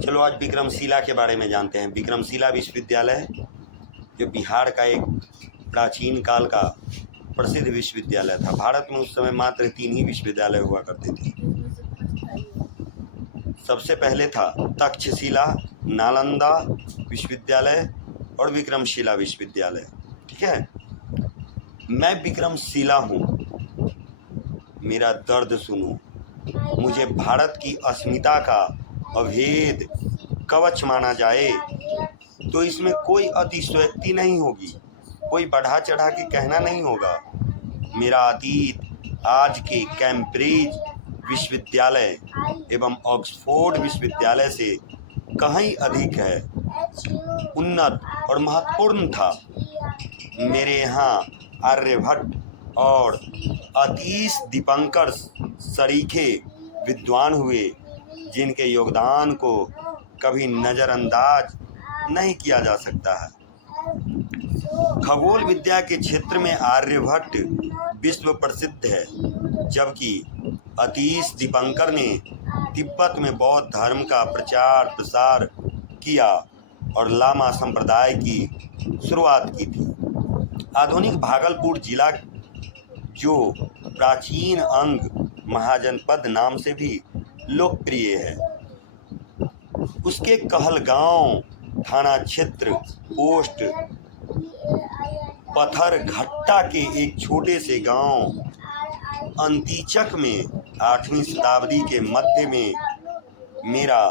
चलो आज विक्रमशिला के बारे में जानते हैं। विक्रमशिला विश्वविद्यालय जो बिहार का एक प्राचीन काल का प्रसिद्ध विश्वविद्यालय था। भारत में उस समय मात्र 3 ही विश्वविद्यालय हुआ करते थे। सबसे पहले था तक्षशिला, नालंदा विश्वविद्यालय और विक्रमशिला विश्वविद्यालय। ठीक है, मैं विक्रमशिला हूँ, मेरा दर्द सुनो। मुझे भारत की अस्मिता का अभेद कवच माना जाए तो इसमें कोई अतिशयोक्ति नहीं होगी, कोई बढ़ा चढ़ा के कहना नहीं होगा। मेरा अतीत आज के कैम्ब्रिज विश्वविद्यालय एवं ऑक्सफोर्ड विश्वविद्यालय से कहीं अधिक है, उन्नत और महत्वपूर्ण था। मेरे यहाँ आर्यभट्ट और अतीश दीपंकर सरीखे विद्वान हुए, जिनके योगदान को कभी नज़रअंदाज नहीं किया जा सकता है। खगोल विद्या के क्षेत्र में आर्यभट्ट विश्व प्रसिद्ध है, जबकि अतीश दीपंकर ने तिब्बत में बौद्ध धर्म का प्रचार प्रसार किया और लामा संप्रदाय की शुरुआत की थी। आधुनिक भागलपुर जिला जो प्राचीन अंग महाजनपद नाम से भी लोकप्रिय है, उसके कहलगांव थाना क्षेत्र पोस्ट पथरघट्टा के एक छोटे से गांव अंतीचक में 8वीं शताब्दी के मध्य में मेरा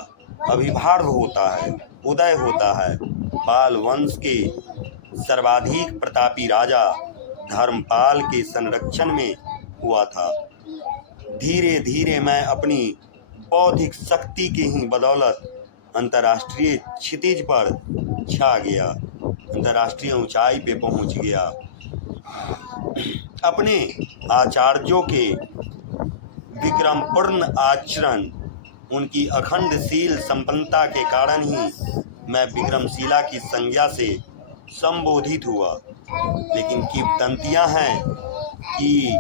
उदय होता है। पाल वंश के सर्वाधिक प्रतापी राजा धर्मपाल के संरक्षण में हुआ था। धीरे धीरे मैं अपनी बौद्धिक शक्ति के ही बदौलत अंतर्राष्ट्रीय क्षितिज पर छा गया, अंतर्राष्ट्रीय ऊंचाई पे पहुंच गया। अपने आचार्यों के विक्रमपूर्ण आचरण, उनकी अखंडशील संपन्नता के कारण ही मैं विक्रमशिला की संज्ञा से संबोधित हुआ। लेकिन किंवदंतियां हैं कि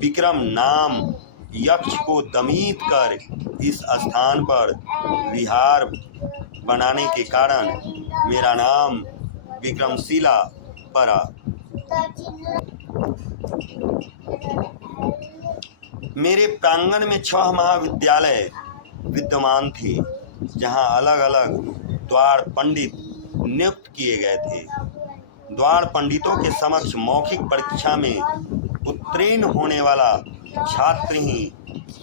विक्रम नाम यक्ष को दमित कर इस स्थान पर विहार बनाने के कारण मेरा नाम विक्रमशिला पड़ा। मेरे प्रांगण में 6 महाविद्यालय विद्यमान थे, जहां अलग अलग द्वार पंडित नियुक्त किए गए थे। द्वार पंडितों के समक्ष मौखिक परीक्षा में उत्तीर्ण होने वाला छात्र ही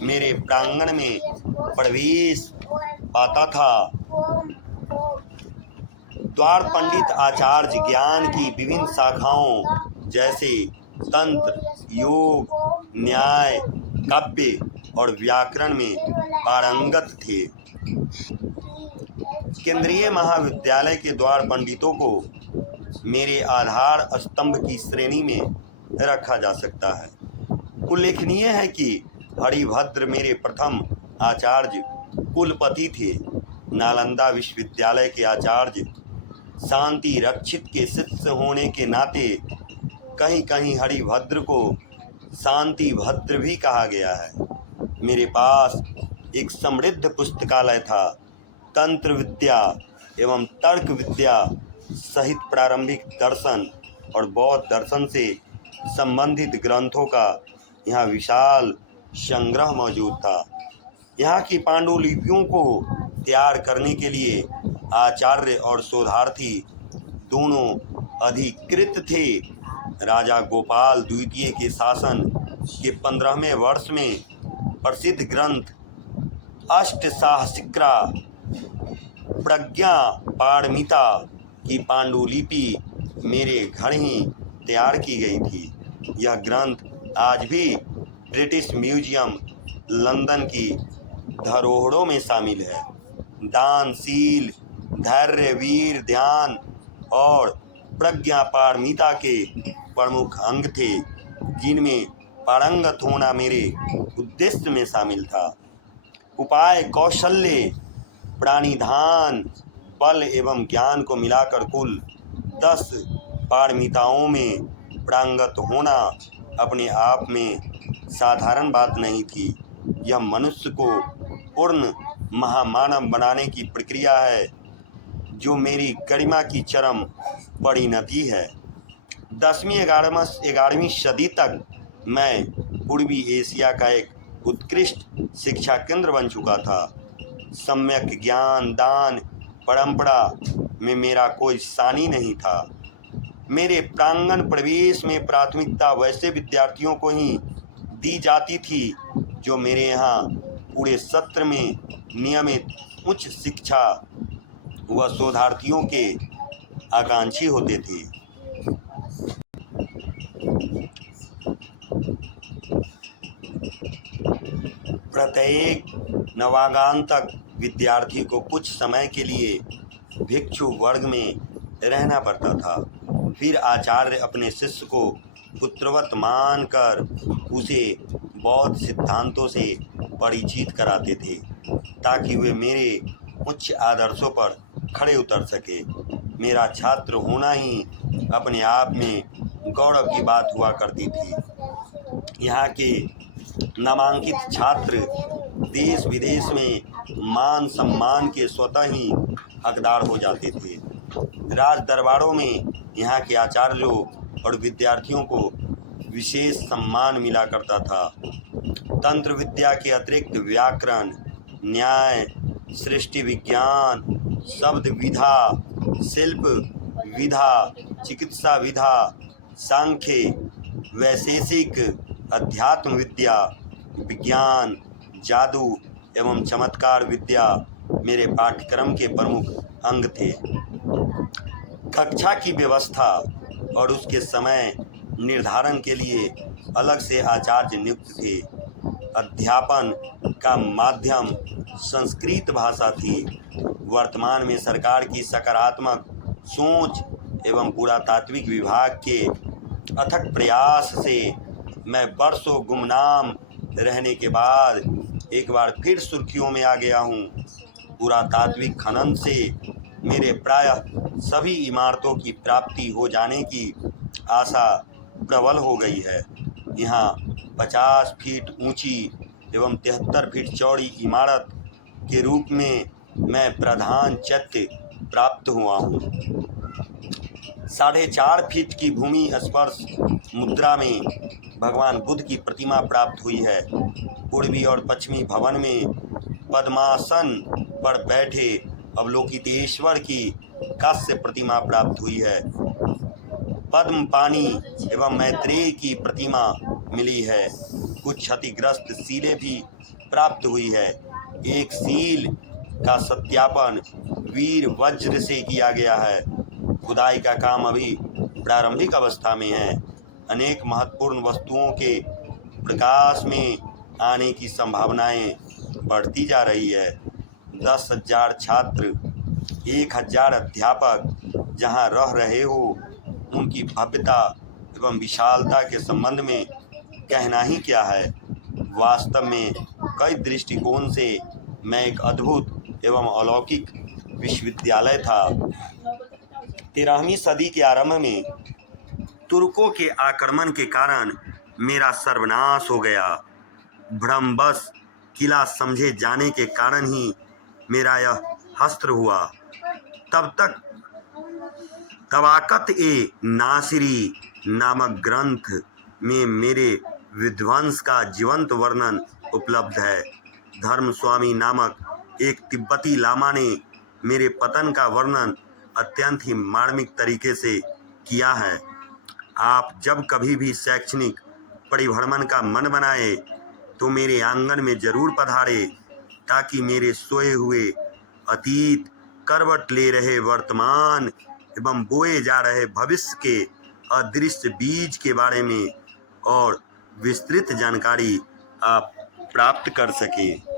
मेरे प्रांगण में प्रवेश पाता था। द्वार पंडित आचार्य ज्ञान की विभिन्न शाखाओं जैसे तंत्र, योग, न्याय, काव्य और व्याकरण में पारंगत थे। केंद्रीय महाविद्यालय के द्वार पंडितों को मेरे आधार स्तंभ की श्रेणी में रखा जा सकता है। उल्लेखनीय है कि हरिभद्र मेरे प्रथम आचार्य कुलपति थे। नालंदा विश्वविद्यालय के आचार्य शांति रक्षित के शिष्य होने के नाते कहीं कहीं हरिभद्र को शांति भद्र भी कहा गया है। मेरे पास एक समृद्ध पुस्तकालय था। तंत्र विद्या एवं तर्क विद्या सहित प्रारंभिक दर्शन और बौद्ध दर्शन से संबंधित ग्रंथों का यहाँ विशाल संग्रह मौजूद था। यहाँ की पांडुलिपियों को तैयार करने के लिए आचार्य और शोधार्थी दोनों अधिकृत थे। राजा गोपाल द्वितीय के शासन के 15वें वर्ष में प्रसिद्ध ग्रंथ अष्टसाहस्रिका प्रज्ञा पारमिता की पांडुलिपि मेरे घर ही तैयार की गई थी। यह ग्रंथ आज भी ब्रिटिश म्यूजियम लंदन की धरोहरों में शामिल है। दानशील, धैर्य, वीर, ध्यान और प्रज्ञा पारमिता के प्रमुख अंग थे, जिनमें पारंगत होना मेरे उद्देश्य में शामिल था। उपाय, कौशल्य, प्राणिधान, बल एवं ज्ञान को मिलाकर कुल 10 पारमिताओं में पारंगत होना अपने आप में साधारण बात नहीं थी। यह मनुष्य को पूर्ण महामानव बनाने की प्रक्रिया है जो मेरी गरिमा की चरम परिणति है। 10वीं-11वीं सदी तक मैं पूर्वी एशिया का एक उत्कृष्ट शिक्षा केंद्र बन चुका था। सम्यक ज्ञान दान परंपरा में मेरा कोई सानी नहीं था। मेरे प्रांगण प्रवेश में प्राथमिकता वैसे विद्यार्थियों को ही दी जाती थी जो मेरे यहाँ पूरे सत्र में नियमित उच्च शिक्षा व शोधार्थियों के आकांक्षी होते थे। प्रत्येक नवागंतुक विद्यार्थी को कुछ समय के लिए भिक्षु वर्ग में रहना पड़ता था। फिर आचार्य अपने शिष्य को पुत्रवत मानकर उसे बौद्ध सिद्धांतों से परिचित कराते थे ताकि वे मेरे उच्च आदर्शों पर खड़े उतर सके। मेरा छात्र होना ही अपने आप में गौरव की बात हुआ करती थी। यहाँ के नामांकित छात्र देश विदेश में मान सम्मान के स्वतः ही हकदार हो जाते थे। राज दरबारों में यहाँ के आचार्यों और विद्यार्थियों को विशेष सम्मान मिला करता था। तंत्र विद्या के अतिरिक्त व्याकरण, न्याय, सृष्टि विज्ञान, शब्द विधा, शिल्प विधा, चिकित्सा विधा, सांख्य, वैशेषिक, अध्यात्म विद्या, विज्ञान, जादू एवं चमत्कार विद्या मेरे पाठ्यक्रम के प्रमुख अंग थे। कक्षा की व्यवस्था और उसके समय निर्धारण के लिए अलग से आचार्य नियुक्त थे। अध्यापन का माध्यम संस्कृत भाषा थी। वर्तमान में सरकार की सकारात्मक सोच एवं पुरातात्विक विभाग के अथक प्रयास से मैं वर्षों गुमनाम रहने के बाद एक बार फिर सुर्खियों में आ गया हूँ। पुरातात्विक खनन से मेरे प्रायः सभी इमारतों की प्राप्ति हो जाने की आशा प्रबल हो गई है। यहाँ 50 फीट ऊंची एवं 73 फीट चौड़ी इमारत के रूप में मैं प्रधान चैत्य प्राप्त हुआ हूँ। 4.5 फीट की भूमि स्पर्श मुद्रा में भगवान बुद्ध की प्रतिमा प्राप्त हुई है। पूर्वी और पश्चिमी भवन में पद्मासन पर बैठे अवलोकितेश्वर की कांस्य प्रतिमा प्राप्त हुई है। पद्मपाणि एवं मैत्रेय की प्रतिमा मिली है। कुछ क्षतिग्रस्त सीलें भी प्राप्त हुई है। एक सील का सत्यापन वीर वज्र से किया गया है। खुदाई का काम अभी प्रारंभिक अवस्था में है। अनेक महत्वपूर्ण वस्तुओं के प्रकाश में आने की संभावनाएं बढ़ती जा रही है। 10,000 छात्र, 1,000 अध्यापक जहां रह रहे हो, उनकी भव्यता एवं विशालता के संबंध में कहना ही क्या है। वास्तव में कई दृष्टिकोण से मैं एक अद्भुत एवं अलौकिक विश्वविद्यालय था। 13वीं सदी के आरंभ में तुर्कों के आक्रमण के कारण मेरा सर्वनाश हो गया। भ्रमवश किला समझे जाने के कारण ही मेरा यह हस्त्र हुआ। तब तक तवाकत ए नासिरी नामक ग्रंथ में मेरे विध्वंस का जीवंत वर्णन उपलब्ध है। धर्म स्वामी नामक एक तिब्बती लामा ने मेरे पतन का वर्णन अत्यंत ही मार्मिक तरीके से किया है। आप जब कभी भी शैक्षणिक परिभ्रमण का मन बनाए तो मेरे आंगन में जरूर पधारे ताकि मेरे सोए हुए अतीत, करवट ले रहे वर्तमान एवं बोए जा रहे भविष्य के अदृश्य बीज के बारे में और विस्तृत जानकारी आप प्राप्त कर सकें।